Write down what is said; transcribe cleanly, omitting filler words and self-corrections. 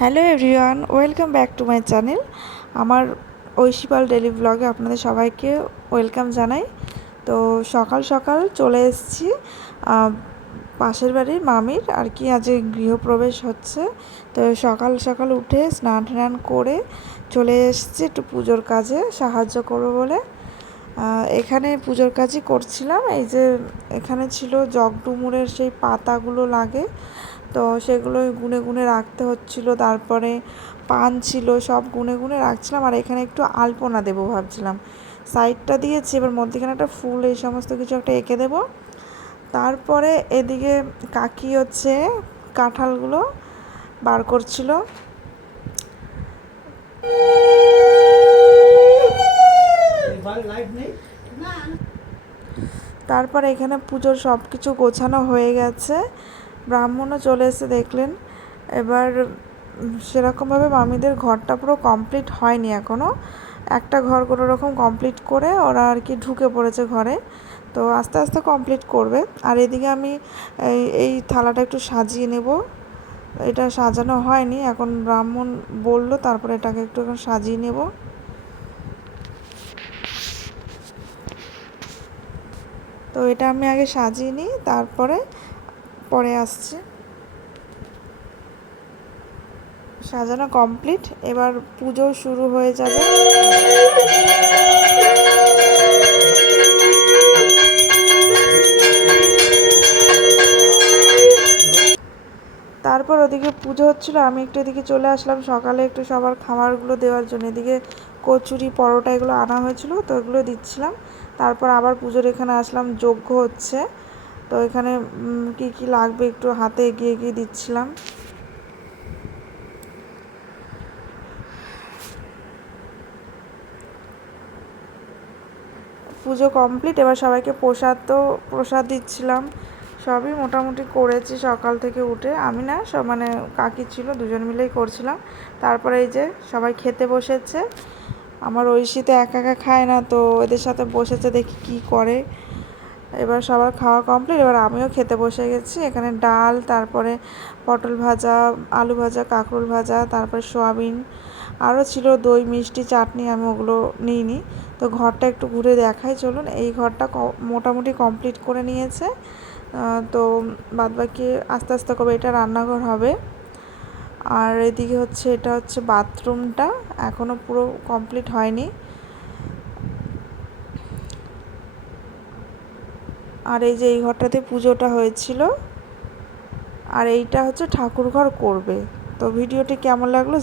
Hello everyone, welcome back to my channel. আমার ঐশীপাল daily ব্লগে আপনাদের সবাইকে ওয়েলকাম জানাই। তো সকাল সকাল চলে এসেছি পাশের বাড়ির মামির আর কি আজ গৃহপ্রবেশ হচ্ছে। তো সকাল সকাল উঠে স্নান টান করে চলে এসেছি একটু পুজোর কাজে সাহায্য করবো বলে। এখানে পুজোর কাজই করছিলাম। এই যে এখানে ছিল জগডুমুরের সেই পাতাগুলো লাগে, তো সেগুলো গুনে গুনে রাখতে হচ্ছিলো। তারপরে পান ছিল, সব গুনে গুনে রাখছিলাম। আর এখানে একটু আলপনা দেবো ভাবছিলাম। সাইডটা দিয়েছি, এবার মধ্যেখানে একটা ফুল এই সমস্ত কিছু একটা এঁকে দেবো। তারপরে এদিকে কাকি হচ্ছে কাঁঠালগুলো বার করছিল। তারপরে এখানে পুজোর সব কিছু গোছানো হয়ে গেছে, ব্রাহ্মণও চলে এসে দেখলেন। এবার সেরকমভাবে মামিদের ঘরটা পুরো কমপ্লিট হয়নি এখনও। একটা ঘর কোনো রকম কমপ্লিট করে ওরা আর কি ঢুকে পড়েছে ঘরে, তো আস্তে আস্তে কমপ্লিট করবে। আর এদিকে আমি এই থালাটা একটু সাজিয়ে নেব। এটা সাজানো হয়নি, এখন ব্রাহ্মণ বলল, তারপরে এটাকে একটু এখন সাজিয়ে নেব। তো এটা আমি আগে সাজিয়ে নিই, তারপরে পরে আসছি। সাজানো কমপ্লিট, এবার পুজো শুরু হয়ে যাবে। তারপর ওদিকে পুজো হচ্ছিলো, আমি একটু এদিকে চলে আসলাম সকালে একটু সবার খাবারগুলো দেওয়ার জন্য। এদিকে কচুরি পরোটা এগুলো আনা হয়েছিল, তো এগুলো দিচ্ছিলাম। তারপর আবার পুজোর এখানে আসলাম, যজ্ঞ হচ্ছে। তো এখানে কি কি লাগবে একটু হাতে এগিয়ে এগিয়ে দিচ্ছিলাম। পুজো কমপ্লিট, এবার সবাইকে প্রসাদ দিচ্ছিলাম। সবই মোটামুটি করেছি সকাল থেকে উঠে, আমি না, সব মানে কাকি ছিল, দুজন মিলেই করছিলাম। তারপরে এই যে সবাই খেতে বসেছে। আমার ঐশী তো একা একা খায় না, তো এদের সাথে বসেছে, দেখি কি করে। এবার সবার খাওয়া কমপ্লিট, এবার আমিও খেতে বসে গেছি। এখানে ডাল, তারপরে পটল ভাজা, আলু ভাজা, কাঁকরোল ভাজা, তারপরে সোয়াবিন, আরও ছিল দই মিষ্টি চাটনি, আমি ওগুলো নিইনি। তো ঘরটা একটু ঘুরে দেখাই চলুন। এই ঘরটা মোটামুটি কমপ্লিট করে নিয়েছে। তো বাদবাকি আস্তে আস্তে করে এটা রান্নাঘর হবে। আর এদিকে হচ্ছে এটা হচ্ছে বাথরুমটা, এখনও পুরো কমপ্লিট হয়নি। আর এই যে এই ঘরটাতে পুজোটা হয়েছিল, আর এইটা হচ্ছে ঠাকুর ঘর করবে। তো ভিডিওটি কেমন লাগলো